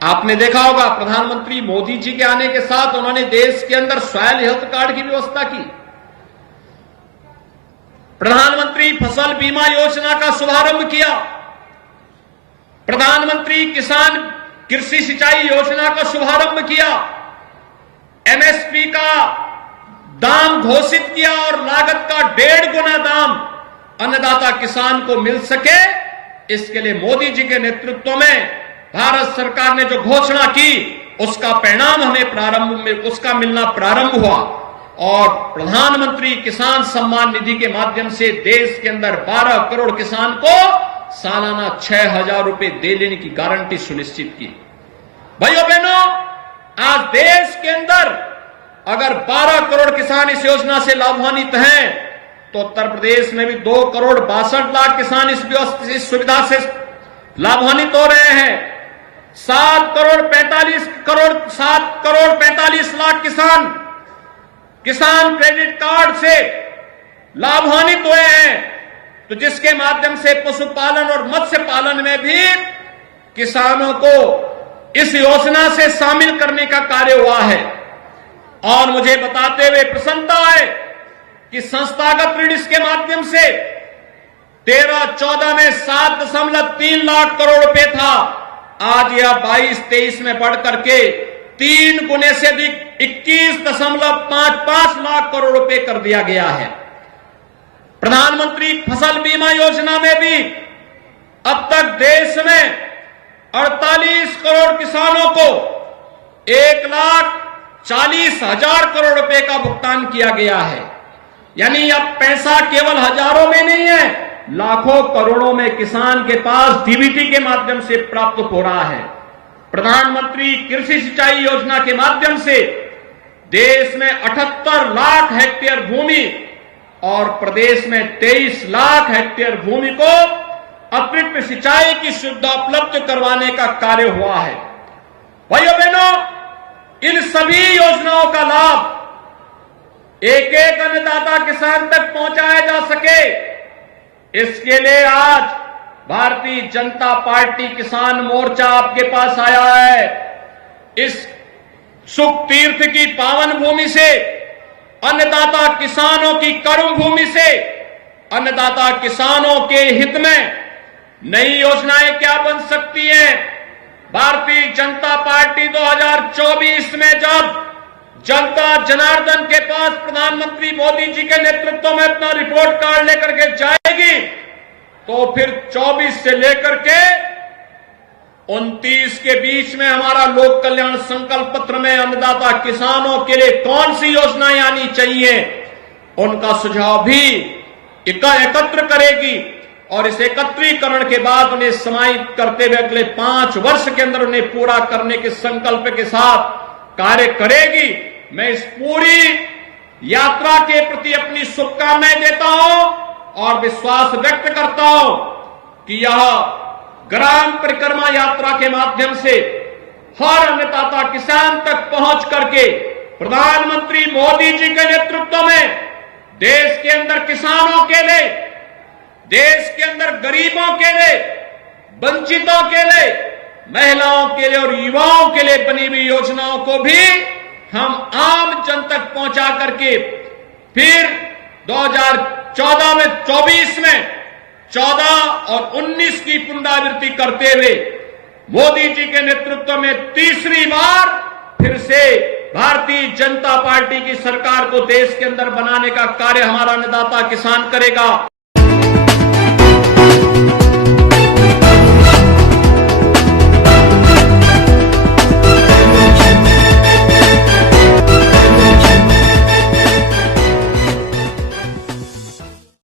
आपने देखा होगा प्रधानमंत्री मोदी जी के आने के साथ उन्होंने देश के अंदर सॉयल हेल्थ कार्ड की व्यवस्था की। प्रधानमंत्री फसल बीमा योजना का शुभारंभ किया। प्रधानमंत्री किसान कृषि सिंचाई योजना का शुभारंभ किया। एमएसपी का दाम घोषित किया और लागत का 1.5 गुना दाम अन्नदाता किसान को मिल सके, इसके लिए मोदी जी के नेतृत्व में भारत सरकार ने जो घोषणा की उसका परिणाम हमें प्रारंभ में उसका मिलना प्रारंभ हुआ और प्रधानमंत्री किसान सम्मान निधि के माध्यम से देश के अंदर 12 करोड़ किसान को सालाना 6,000 रुपए दे लेने की गारंटी सुनिश्चित की। भाइयों बहनों, आज देश के अंदर अगर 12 करोड़ किसान इस योजना से लाभान्वित हैं तो उत्तर प्रदेश में भी 2 करोड़ 62 लाख किसान इस सुविधा से लाभान्वित हो रहे हैं। 7 करोड़ 45 लाख किसान क्रेडिट कार्ड से लाभान्वित हुए हैं, तो जिसके माध्यम से पशुपालन और मत्स्य पालन में भी किसानों को इस योजना से शामिल करने का कार्य हुआ है। और मुझे बताते हुए प्रसन्नता है कि संस्थागत ऋण इसके माध्यम से 13-14 में 7.3 लाख करोड़ रुपए था, आज यह 22-23 में बढ़ करके 3 गुने से अधिक 21.55 लाख करोड़ रुपए कर दिया गया है। प्रधानमंत्री फसल बीमा योजना में भी अब तक देश में 48 करोड़ किसानों को 1,40,000 करोड़ रुपए का भुगतान किया गया है। यानी अब पैसा केवल हजारों में नहीं है, लाखों करोड़ों में किसान के पास डीबीटी के माध्यम से प्राप्त हो रहा है। प्रधानमंत्री कृषि सिंचाई योजना के माध्यम से देश में 78 लाख हेक्टेयर भूमि और प्रदेश में 23 लाख हेक्टेयर भूमि को अतिरिक्त सिंचाई की सुविधा उपलब्ध करवाने का कार्य हुआ है। भाइयों बहनों, इन सभी योजनाओं का लाभ एक एक अन्नदाता किसान तक पहुंचाया जा सके, इसके लिए आज भारतीय जनता पार्टी किसान मोर्चा आपके पास आया है। इस सुख तीर्थ की पावन भूमि से, अन्नदाता किसानों की कर्म भूमि से, अन्नदाता किसानों के हित में नई योजनाएं क्या बन सकती हैं। भारतीय जनता पार्टी 2024 में जब जनता जनार्दन के पास प्रधानमंत्री मोदी जी के नेतृत्व में अपना रिपोर्ट कार्ड लेकर के जाएगी, तो फिर 24 से लेकर के 29 के बीच में हमारा लोक कल्याण संकल्प पत्र में अन्नदाता किसानों के लिए कौन सी योजनाएं आनी चाहिए, उनका सुझाव भी एकत्र करेगी और इस एकत्रीकरण के बाद उन्हें समाहित करते हुए अगले 5 वर्ष के अंदर उन्हें पूरा करने के संकल्प के साथ कार्य करेगी। मैं इस पूरी यात्रा के प्रति अपनी शुभकामनाएं देता हूं और विश्वास व्यक्त करता हूं कि यह ग्राम परिक्रमा यात्रा के माध्यम से हर अन्नदाता किसान तक पहुंच करके प्रधानमंत्री मोदी जी के नेतृत्व में देश के अंदर किसानों के लिए, देश के अंदर गरीबों के लिए, वंचितों के लिए, महिलाओं के लिए और युवाओं के लिए बनी हुई योजनाओं को भी हम आम जन तक पहुंचा करके फिर 2014 में 24 में 14 और 19 की पुनरावृत्ति करते हुए मोदी जी के नेतृत्व में तीसरी बार फिर से भारतीय जनता पार्टी की सरकार को देश के अंदर बनाने का कार्य हमारा अन्नदाता किसान करेगा।